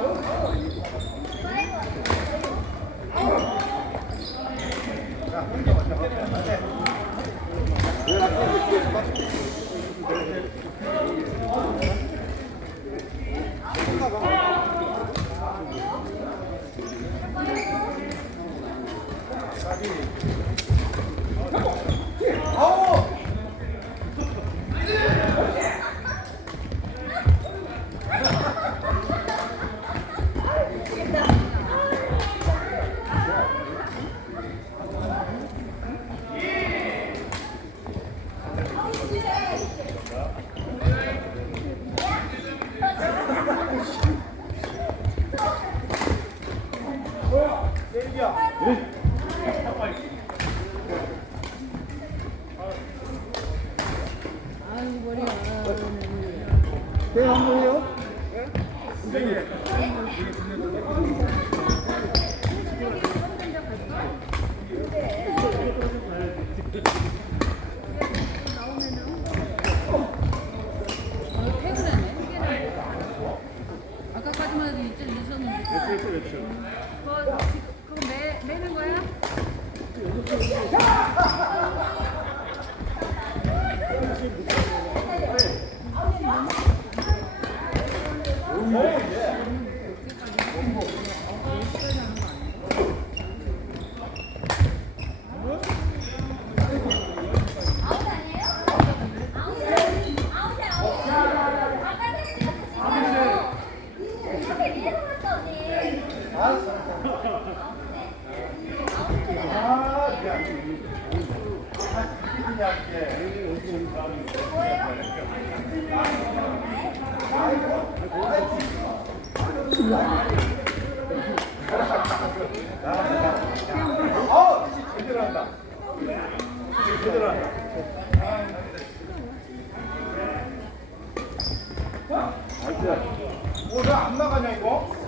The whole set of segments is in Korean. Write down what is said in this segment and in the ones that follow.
아 어, 왜안 나가냐, 이거?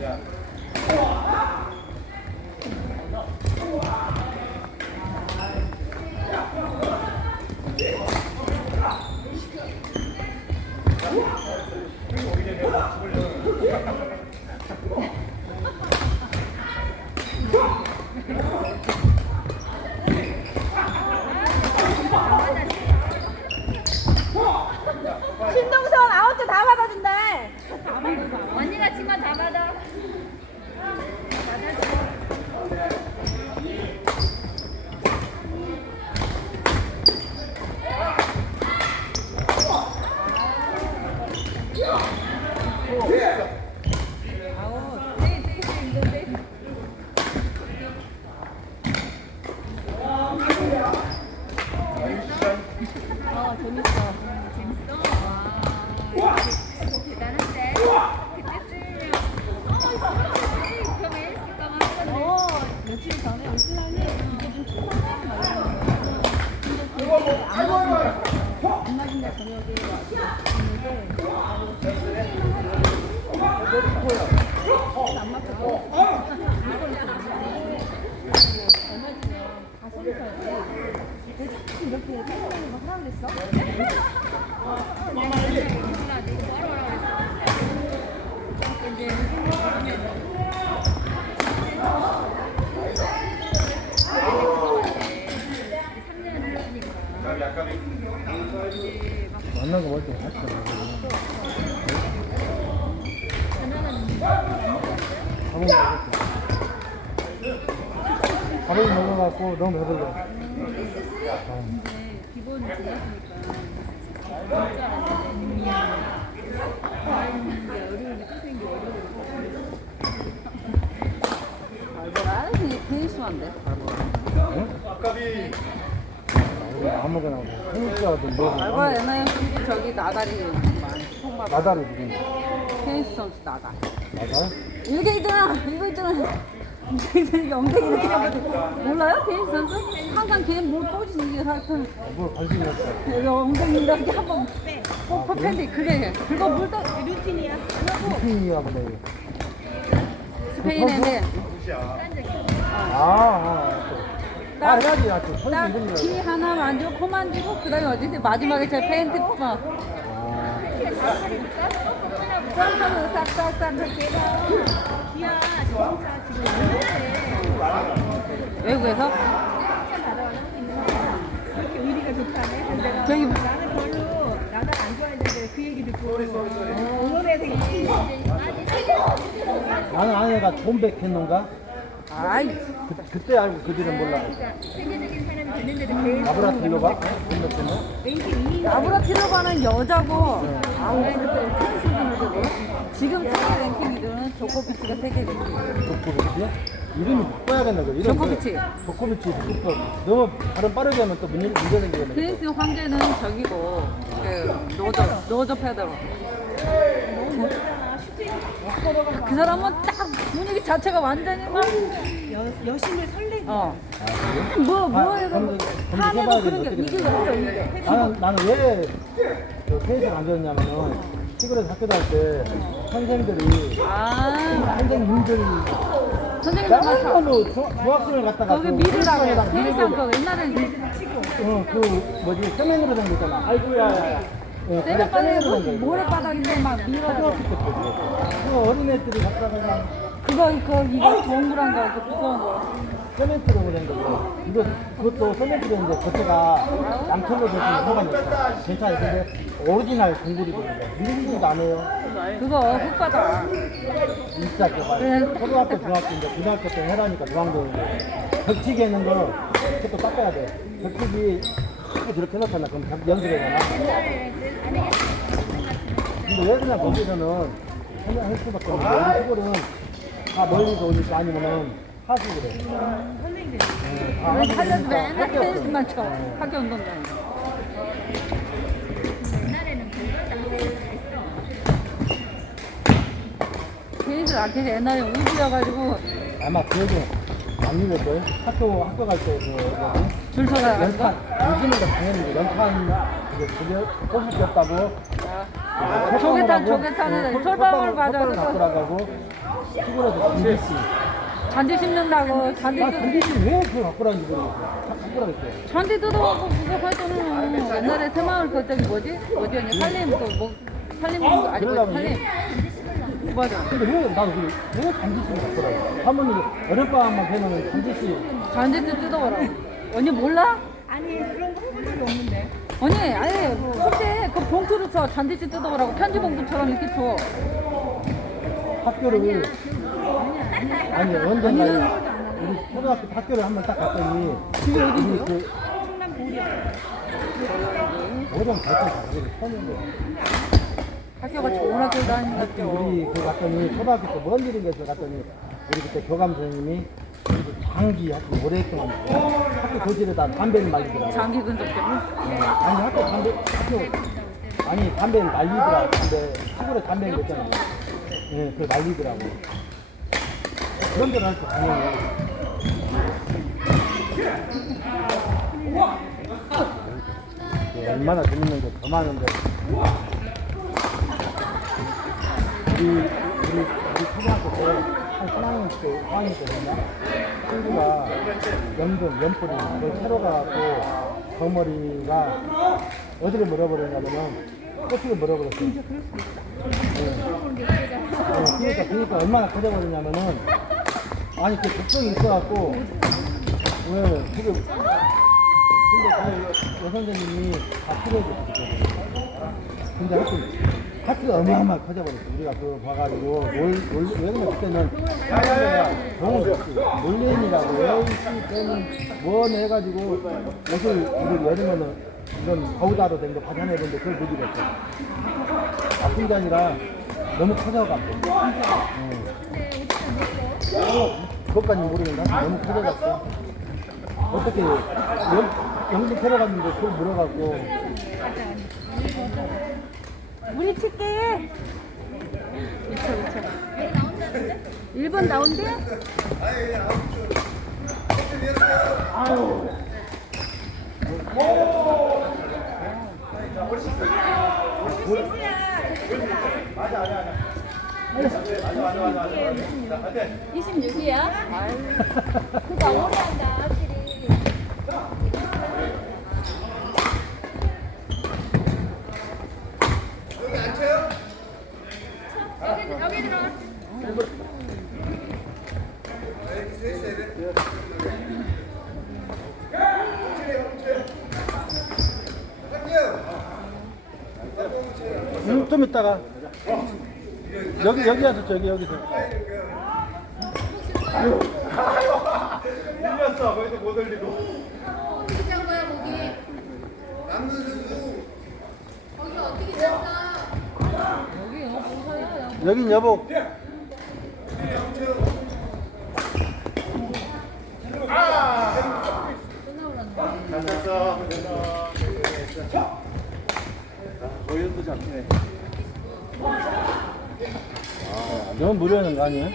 Yeah. 며칠 전에 우리 신랑이 이게 좀 춥다 말이야. 근데 안 맞은다. 안 맞은다 저녁에 왔는데 안 맞고 이걸 얼마 전에 가슴살 이렇게 깜짝 놀라고 하라 그랬어? 만난 거 같이 가고. 밥은 먹었지. 밥을 먹어갖고 너무 배불러. 근데 기본이 좋았으니까. 페이스한데. 아까비 아무거나 뭐, 테니스하든 뭐. 알고 옛날에 저기 나다리 통발 나다를 지금. 테니스 선수 나다. 나다? 이게 있잖아. 이거 있잖아. 이게 엉덩이를 때려가지고 몰라요? 테니스 선수? 항상 걔뭘 꼬지는 게 하여튼 뭘 관심이 없어. 엉덩이 이렇게 한번 뽀뽀 팬데 그게 그거 물떠 루틴이야. 루틴이야 보네. 스페인인데 아, 아, 또. 아, 해야지, 야, 또. 선수 이름이 딱키 하나 만지고 코 만지고 그다음에 어디지 마지막에 제 페인트 뭐 아, 싹싹싹 그렇게 해서 지금 외국에서 그렇게 의리가 좋다네 근데 내가 저기 나는 별로 나는 안 좋아했는데 그 얘기 듣고 응원해서 이제 나는 아내가 존백했는가? 아이 그, 그때 알고 그 뒤는 몰라. 세계적인 계속 아브라틸로가? 아브라틸로바는 여자고 아우 그때 지금 세계 랭킹 1위는 조코비치가 세계 랭킹 조코비치? 이름이 바꿔야 된다, 그 이름. 조코비치. 조코비치, 조코비치. 너무 발음 빠르게 하면 또 문제, 문제 생기겠네. 테니스 황제는 저기고 그 로저 로저 페더러 그 사람은 딱 분위기 자체가 완전히 막 여, 여심을 설레게 어. 아? 뭐, 뭐 아, 해도 그럼 하면은 해봐야 그런 게 이게 없어, 이게. 나는, 나는 왜그 테니스를 안 좋아했냐면은 시골에서 학교 다닐 때 선생들이 아, 선생님들이 선생님들 중- 중학생을 갖다가 거기 그 미르라고 해요. 테니스장에다가 테니스 미르고 한 거, 옛날에 어, 그 뭐지 세면으로 된 거 있잖아. 아이고야. 된 거. 모래바닥인데 막 그거. 그 어린애들이 갖다가 그냥 그거, 그거, 이거 동그란 거, 그 무서운 거. 세멘트로 된 거고. 이거 그것도 세멘트로 했는데 겉에가 양털로 되는 호가 있어. 괜찮아. 근데 오리지널 동굴이 되는 거야. 밀리지도 안 해요. 그거 흙바다. 진짜 네. 초등학교 중학교인데 고등학교 때 해라니까 중앙동인데 벽치기 하는 거 그것도 닦아야 돼. 벽치기 자꾸 저렇게 해놓잖아. 그럼 벽 연습해 되나? 근데 왜 그냥 거기서는 그냥 할 수밖에 없는데 우리 시골은 다 멀리서 오니까 아니면은 하수 그래. 선생님들 네, 다 하수 그러니까 맨날. 테니스만 쳐. 학교 운동장. 옛날에는 별로 잘했어 테니스 라켓이 옛날에 우주여가지고 아마 기 억에 안 읽을걸? 학교, 학교 갈 때, 그? 줄 서가지고. 연탄, 요즘은 당연히 연탄, 이제 그게 꽃이 피었다고. 조개탄, 조개탄을 솔방울. 맞아. 갖고 시골에서 잔디씨. 잔디 씹는다고, 잔디 나 뜯 잔디씨 왜 그걸 갖고 나는지 모르겠어. 자- 갖고 나겠어. 잔디 뜯어갖고 그거 할 때는 옛날에 새마을 그 저기 뭐지? 어디였냐? 살림 그 뭐, 살림 그 아니 뭐 그러려면 살림. 맞아. 근데 왜, 나도 그, 왜 잔디씨를 갖고 나가? 할머니, 여름방학만 되면 잔디씨. 잔디 뜯어보라고. 언니 몰라? 아니 그런 거 해본 적이 없는데 언니, 아니, 숙제 그 봉투를 써. 잔디지 뜯어보라고. 편지 봉투처럼 이렇게 줘. 학교를 아니 언젠가 우리 초등학교 때 학교를 한번 딱 갔더니 집이 어디세요? 그 충남 보령 오전 발전 가게를 펴는데 학교가 좋은 학교 다니는 것. 우리 그 갔더니 초등학교 때먼 길인 데서 갔더니 우리 그때 교감 선생님이 그리고 장기 학교 오랫동안 학교 교실에다 담배를 말리더라고 장기 근접 때문에. 아니 학교 담배 학교. 아니 담배를 말리더라. 담배 시골에 담배를 냈잖아 예, 그 말리더라고 그런 데를 할때 당연히 예, 얼마나 재밌는 게더 많은데 우리 우리 우리 초등학교 때한 3학년 때 4학년 때 됐나 친구가 염돈 염불이 그걸 채로 가갖고 덩머리가 어디를 물어버렸냐면은 꼬치를 물어버렸어. 진짜 그럴 수 있다. 그러니까 그러니까 얼마나 커져버렸냐면은 아니 그 걱정이 있어갖고 왜 그게 근데 그 여선생님이 다 치료해 줬거든. 근데 하여튼 하트가 어마어마하게 커져버렸어. 우리가 그걸 봐가지고 놀, 놀, 왜 그러면 그때는 병원 줬지. 놀래인이라고 에이씨 때는 뭐네 해가지고 옷을 우리 여름에는 이런 거우다로 된 거 받아내는데 그걸 못 입었어. 아픈 게 아니라 너무 커져갖고. 응. 그것까지 모르겠는데 너무 커져갖고. 어떻게 영, 영국 데려갔는데 그걸 물어갖고 우리 칠게. 미쳐 미쳐. 1번 나온대? 맞아. 26이야? 그거 오래 한다 좀 이따가 여기 여기 와서 저기 여기서 밀렸어. 거기도 못 올리고. 어떻게 짠 거야 거기? 거기 어떻게 짰어? 여기 어 봉사야 여긴 여보 잡았어. 거기도 잡히네. 너무 무료하는 거 아니야?